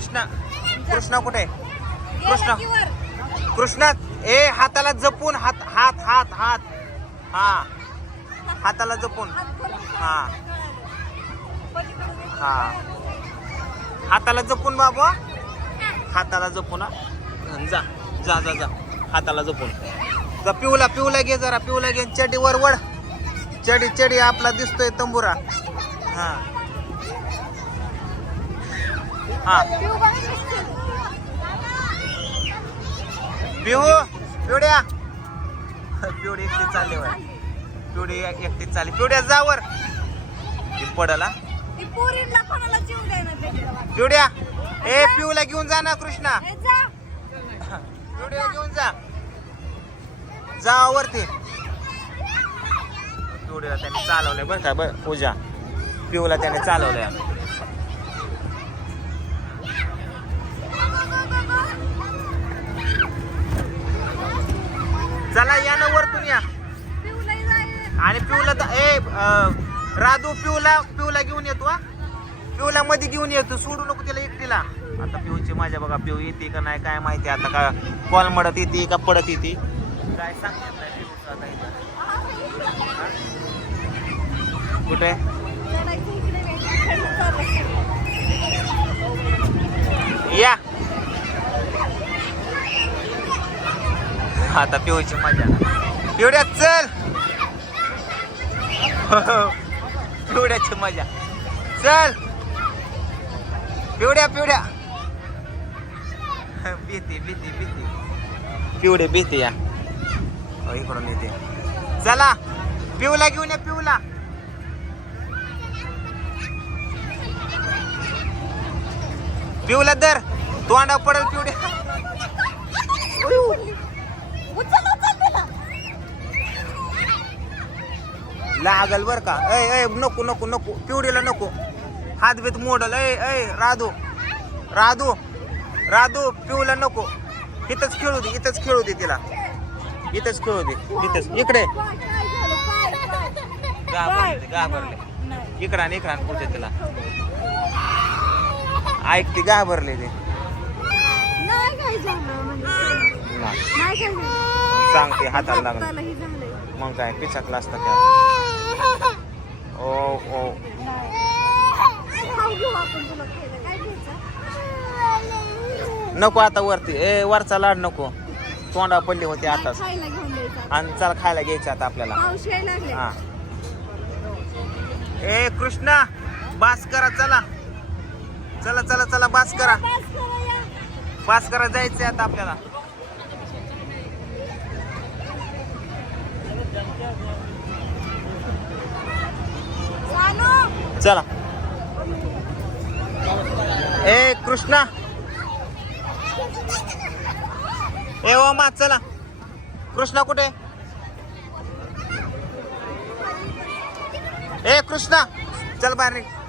कृष्णा. कुठे? कृष्णा. कृष्णा ए हाताला जपून हात हात हात हात. हा. हाताला जपून. हा. हा. हाताला जपून बाबा. हाताला जपून. जा जा जा जा. हाताला जपून. जा पिवला पिवला घे जरा पिवला घे चडी वर वड चडी चडी आपला दिसतोय तंबुरा. हा. हा. पिहू पिवड्या. पिवडी एकटी चालली वर पिवडी एकटी चालली. पिवड्या जा वर. ती पडला. पिवड्या. ए पिऊला घेऊन जा ना कृष्णा. पिवड्या घेऊन जा. जा वरती. पिवड्याला त्याने चालवलंय. बरं का बरं पूजा. पिऊला त्याने चालवलंय. या. या आणि पिऊला तर ए राधू पिऊला पिऊला घेऊन येतो हा. पिऊला मध्ये घेऊन येतो सोडू नको तिला एकटीला. आता पिऊची माझ्या बघा पिऊ येते का नाही काय माहिती आता का कॉल मडत येते का पडत येते. काय सांगत नाही पिऊचं आता इथं. कुठे? या. आता पिऊची मजा. पिवड्या चल. पिवड्याची मजा. चल. पिवड्या पिवड्या. भीती भीती भीती. पिवडे भीती या. हो, इकडून येते. चला. पिवला घेऊन या पिवला. पिवला दर तोंडा पडल पिवड्या. लागल बर का? ऐ ऐ नको नको नको. पिवडीला नको. हात बीत मोडल. ऐ ऐ राधू. राधू. राधू पिऊला नको. इथंच खेळू दे इथंच खेळू दे तिला. इथंच खेळू दे इथंच. इकडे? घाबरले घाबरले. इकडा आणि इकडा पुढे तिला. ऐकते घाबरले ते. म्हणजे. सांगते हाताला लागलं. मग काय पिचकला असतं का? ओ ओ केलं काय घ्यायचं नको आता वरती. ए वरचा लाड नको. तोंडा पडली होती द्यायचं. आणि चल खायला घ्यायचं आता आपल्याला. हा. ए कृष्णा बास करा चला. चला चला चला बास करा. बस करा या. बास करा जायचंय आता आपल्याला. चला. ए कृष्णा. ए ओमा चला. कृष्णा कुठे? ए कृष्णा. चल बाहेर